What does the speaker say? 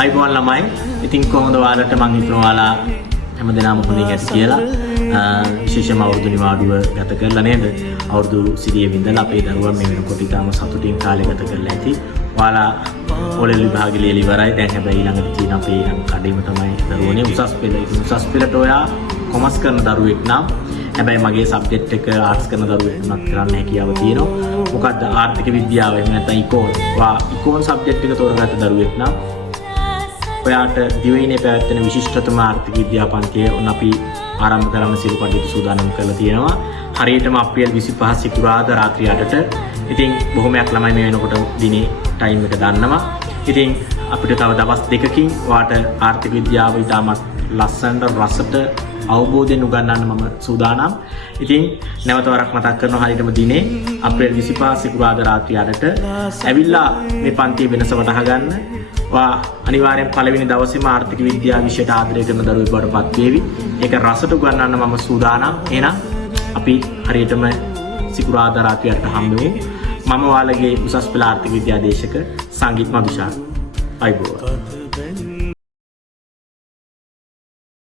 අයිබෝන් ළමයි. ඉතින් කොහොමද ඔයාලට මම හිතනවා ඔයාලා හැමදේනම හොඳින් ඇති කියලා. විශේෂයෙන්ම අවුරුදු නිවාඩුව ගත කරලා නේද? අවුරුදු සිරිය විඳලා අපේ දරුවන් මේ වෙනකොට ඉතාම සතුටින් කාලය ගත කරලා ඇති. ඔයාලා ඔලෙල් විභාගෙ ලියලා ඉවරයි. දැන් හැබැයි ඊළඟට තියෙන අපේ ඊළඟ කඩේම තමයි දරුවනේ උසස් පෙළ. උසස් පෙළට ඔයා කොමර්ස් කරන දරුවෙක් නම් හැබැයි මගේ සබ්ජෙක්ට් එක ආර්ට්ස් කරන දරුවෙක් වුණත් කරන්න හැකියාව තියෙනවා. මොකද්ද ආර්ථික විද්‍යාව එහෙම නැත්නම් ඉකෝන්. ඔයා ඉකෝන් සබ්ජෙක්ට් එක තෝරගත්ත දරුවෙක් නම් ඔයාට දිවයිනේ පැවැත්වෙන විශිෂ්ටතම ආර්ථික විද්‍යා පන්තිය උන් අපි ආරම්භ කරන්න සිදු කටයුතු සූදානම් කරලා තියෙනවා. හරියටම අප්‍රේල් 25 සිකුරාදා රාත්‍රී 8ට. ඉතින් බොහොමයක් ළමයි මේ වෙනකොට දිනේ ටයිම් එක දන්නවා. ඉතින් අපිට තව දවස් දෙකකින් ඔයාට ආර්ථික විද්‍යාව ඉතාමත් ලස්සනට රසට අවබෝධයෙන් උගන්වන්න මම සූදානම්. ඉතින් නැවත වරක් මතක් කරනවා හරියටම දිනේ අප්‍රේල් 25 සිකුරාදා රාත්‍රී 8ට ඇවිල්ලා මේ පන්තියේ වෙනස වටහා ගන්න. ඔයා අනිවාර්යෙන් පළවෙනි දවසේම ආර්ථික විද්‍යාව විෂයට ආදරය කරන දරුවෙක් බවට පත් වේවි. ඒක රසට උගන්වන්න මම සූදානම්. එහෙනම් අපි හරියටම සිකුරාදා රාත්‍රී 8ට හම්බෙමු. මම ඔයාලගේ උසස් පෙළ ආර්ථික විද්‍යා දේශක සංගීත් මදුෂා. අයිබෝවන්.